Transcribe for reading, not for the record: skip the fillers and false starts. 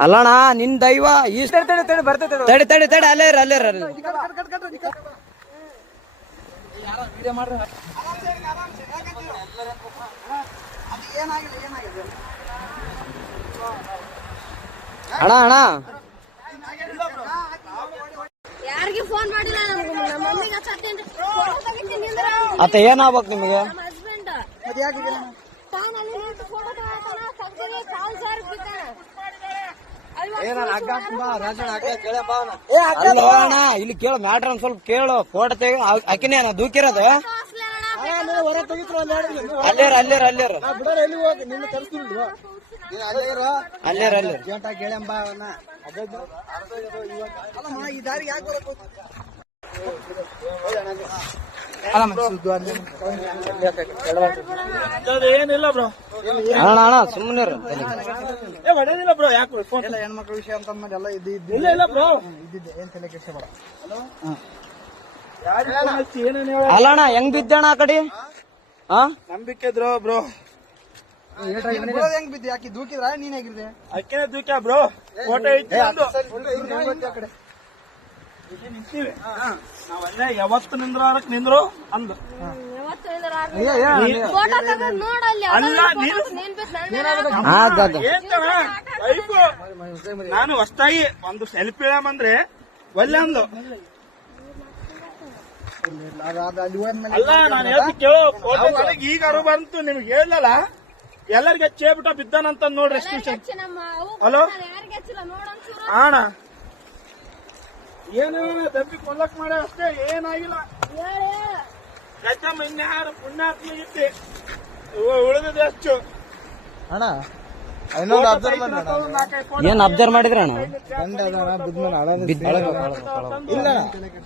ಅಲ್ಲಣ್ಣ ನಿನ್ ದೈವ ಈ ತಡಿ ತಡಿ ತಡಿ ಅಲ್ಲೇ ಅಲ್ಲೇ ಅಣ್ಣ ಅಣ್ಣ ಯಾರಿಗೆ ಫೋನ್ ಮಾಡಿಲ್ಲ ನಮ್ಮ ಮಮ್ಮಿಗೆ ಅತ್ತ ಏನಾಗ್ಬೇಕು ನಿಮಗೆ ಇಲ್ಲಿ ಕೇಳು ಮ್ಯಾಟ್ರ್ ಒಂದ್ ಸ್ವಲ್ಪ ಕೇಳು ಫೋಟೋ ತೆಗಿ ಅಕ್ಕಿನೇ ದೂಕಿರೋದು ಅಲ್ಲೇರ ಅಲ್ಲೇರ ಅಲ್ಲೇರ ಅಲ್ಲೇರ ಏನಿಲ್ಲ ಬ್ರೋ ಅಣ್ಣ ಅಣ್ಣ ಸುಮ್ಮನೆ ಹೊಡೆದಿಲ್ಲ ಬ್ರೋ ಯಾಕೆ ಹೆಣ್ಮಕ್ಳ ವಿಷಯ ಅಂತ ಎಲ್ಲ ಇಲ್ಲ ಇಲ್ಲ ಬ್ರೋ ಇದ್ದಿದ್ದೆ ಏನ್ ತಲೆ ಕೆಡ್ಸಬೇಡ. ಅಲ್ಲಣ್ಣ ಹೆಂಗ್ ಬಿದ್ದಣ್ಣ ಆ ಕಡೆ ನಂಬಿಕೆ ಇದ್ರು ಬ್ರೋ ಹೆಂಗ್ ಬಿದ್ದಿ ಯಾಕೆ ದೂಕಿದ್ರ ನೀನ್ ಹೇಗಿರ್ದೆ ಅಕ್ಕೇನೆ ದೂಕ್ಯ ಬ್ರೋ ಫೋಟೋ ಇತ್ತು ನಿಂತೀವಿ ನಾವಲ್ಲೇ ಯಾವತ್ತು ನಿಂದ್ರಕ್ ನಿಂದ್ರು ಅಂದು ಅಲ್ಲ ಲೈಫು ನಾನು ಹೊಸ್ತಾಗಿ ಒಂದು ಸೆಲ್ಫಿ ಇಳಂದ್ರೆ ಒಲ್ಲೆ ಅಂದು ಅಲ್ಲ ನಾನು ಹೇಳ್ತಿ ಕೇಳೋ ಫೋಟೋ ನನಗೆ ಈಗ ಅರು ಬಂತು ನಿಮ್ಗೆ ಹೇಳಲ್ಲ ಎಲ್ಲರಿಗೆ ಚೇಬಿಟ ಬಿದ್ದಾನಂತ ನೋಡ್ರಿ ಎಷ್ಟು ಹಲೋ ಅಣ್ಣ ಏನು ದಬ್ಬಿ ಕೊಲ್ಲಕ್ ಮಾಡ ಅಷ್ಟೇ ಏನಾಗಿಲ್ಲ ಗಚ್ಚಮ್ಮ ಇನ್ಯಾರು ಪುಣ್ಯಾತ್ಮ ಇದ್ದೆ ಉಳಿದಿದೆ ಅಷ್ಟು ಅಣ್ಣ ಇನ್ನೊಂದು ಅಬ್ಸರ್ವ್ ಏನ್ ಅಬ್ಸರ್ವ್ ಮಾಡಿದ್ರ ಅಣ್ಣ ಇಲ್ಲ